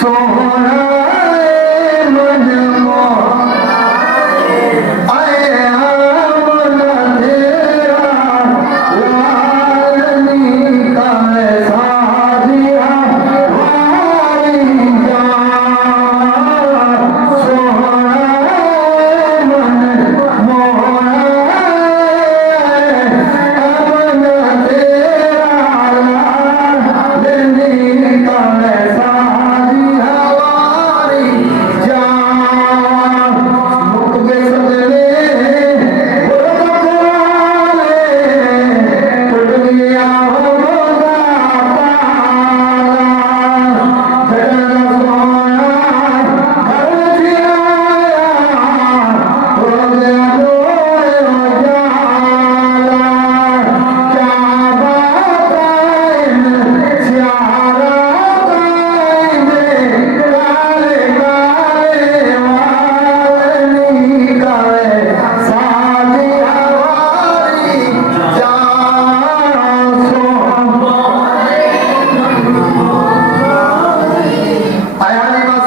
सोहरा मन मोह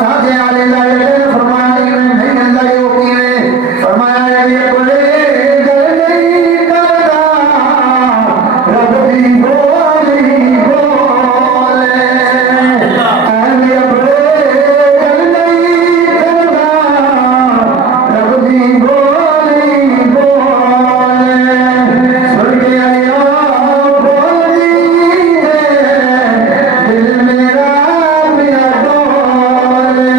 साथे आले लाए फरमाया नहीं अंदा यो कीवे फरमाया ये बोले गल नहीं करदा रब दी बोली बोले ऐ बोले गल नहीं करदा रब दी बोली बोले सुन के आया बोली दिल मेरा मेरा बोले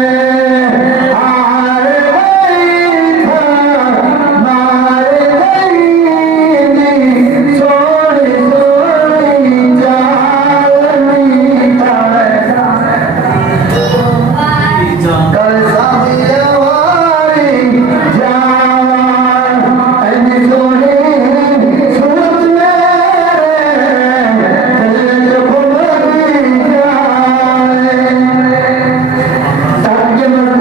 हारे गई मारे गई सोनी सोनी जालनी कल साथी हमारी जान ऐनी सोनी सूरत मेरे दिल जो घुमती जाए तक मस्ती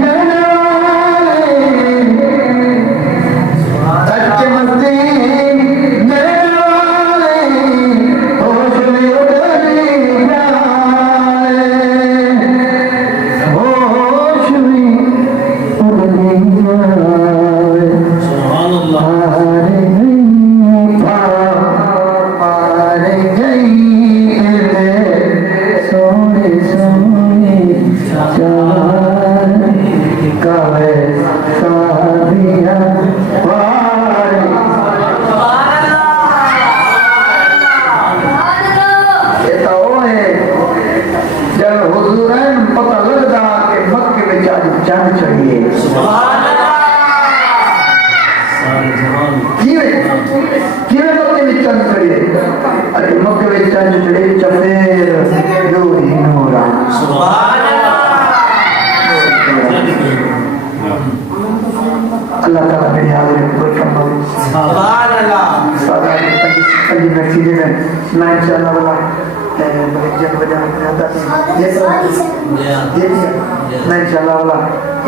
नैना तक मस्ती नैना होश में उड़ती जाए होश में उड़ती जाए हारे गई हारे गई सोने सोने चार कावे सादिया वारे ये तो वो है जब हुजूरन पता लगदा कि मक्के में आज जंग चढ़ी है किवे किवे मक्के में जंग चढ़ी है अरे मक्के में जंग चढ़ी चफेर नूर ही नूरा अल्लाह ताला मेरे हाजिर कोई कम सादा तंगी नतीजे में ना इंशाअल्लाह वाला जब बजा आता ये ना इंशाअल्लाह वाला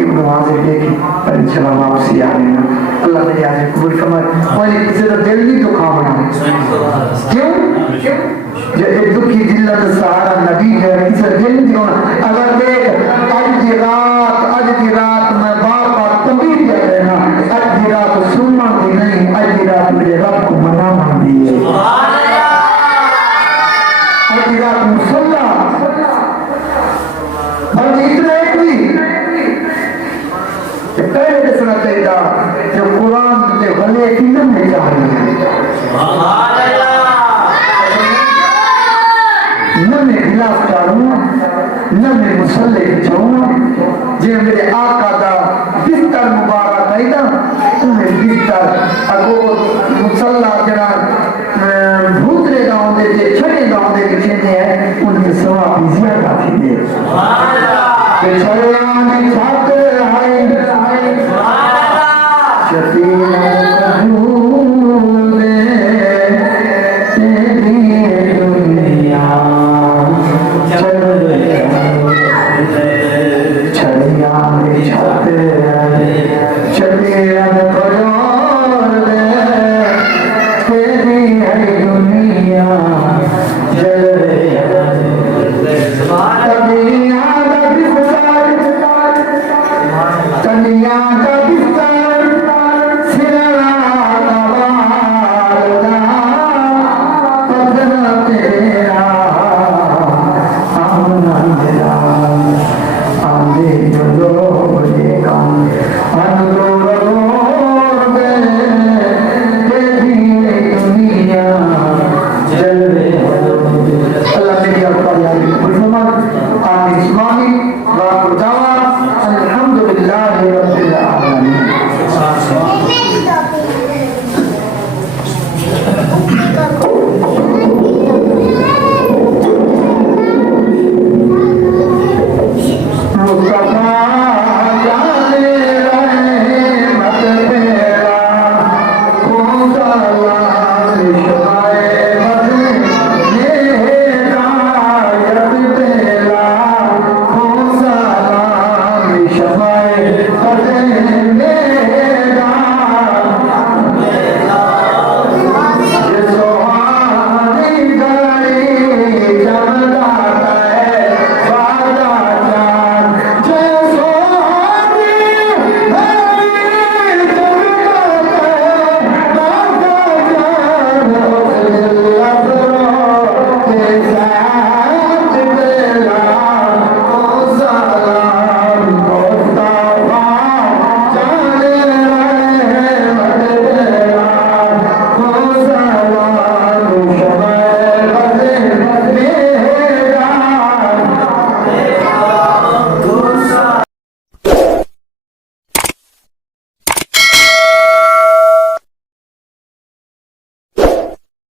इब्न हाजिर देखी पर इंशाअल्लाह वापसी आ गई अल्लाह मेरे हाजिर कबूल फरमाए और किसी का दिल नहीं दुखावना क्यों जो एक दुखी दिल का सहारा नबी है किसी का दिल नहीं होना अगर देख आज की रात मैं बार बार तंबीह कर रहा आज की रात सुनना भी नहीं आज की रात मेरे रब को मनाना भी है आज की रात मुसल्ला और इतना एक भी पहले दसना चाहिए जो कुरान के भले किन्नम में जा रहे हैं न मैं खिलाफ चाहूँ न मैं मुसल्ले चाहूँ जे मेरे आका दा बिस्तर मुबारक है ना तुम्हें बिस्तर अगो मुसल्ला जरा भूतरे गाँव दे जे छड़े गाँव दे के छेने हैं उनके सवाब ज्यादा थी दे के छड़े छाते हाय शफीन कबूले तेरी दुनिया छड़िया में छाते छड़िया में करोड़ दे तेरी है दुनिया जल तनिया का बिस्तर तनिया का बिस्तर सिरा वाला पदर तेरा आमना मेरा आंधे जो ये काम अनलोर दे तेरी दुनिया जल अल्लाह मेरी आपका याद खुशमत आमीन इस्मानी वाकुर दावा अल्हम्दुलिल्लाह रब्बिल आलमीन मुस्तफा जाने रहमत मेरा कौन सा शमाए मदीने रायत तेरा कौन सा शमाए मदीने